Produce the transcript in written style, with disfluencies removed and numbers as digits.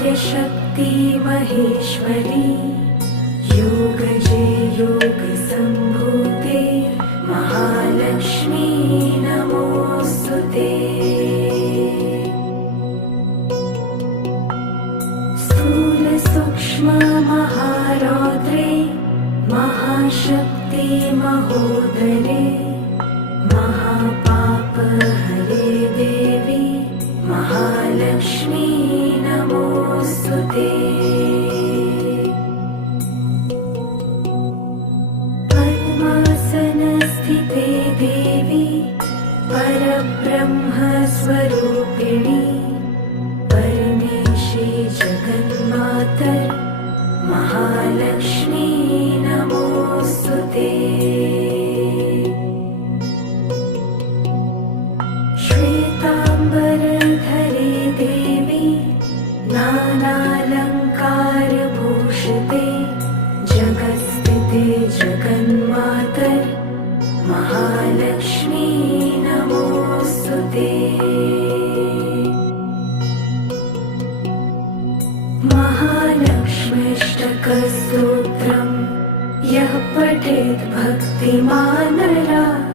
आद्यशक्ति महेश्वरी योगजे योगसम्भूते महालक्ष्मी नमोऽस्तुते। स्थूलसूक्ष्म महारौद्रे महाशक्ति महोदरे महापापहरे देवी महालक्ष्मी नमोऽस्तुते। पद्मासनस्थिते देवी परब्रह्मस्वरूपिणी परमेशी जगन्मातर महालक्ष्मी नमोऽस्तुते। श्वेताम्बरधरे देवी नानालङ्कारभूषिते जगत्स्थिते जगन्मातर महालक्ष्मी नमोऽस्तुते। महालक्ष्म्यष्टकस्तोत्रम् यः पठेत् भक्तिमान् नरः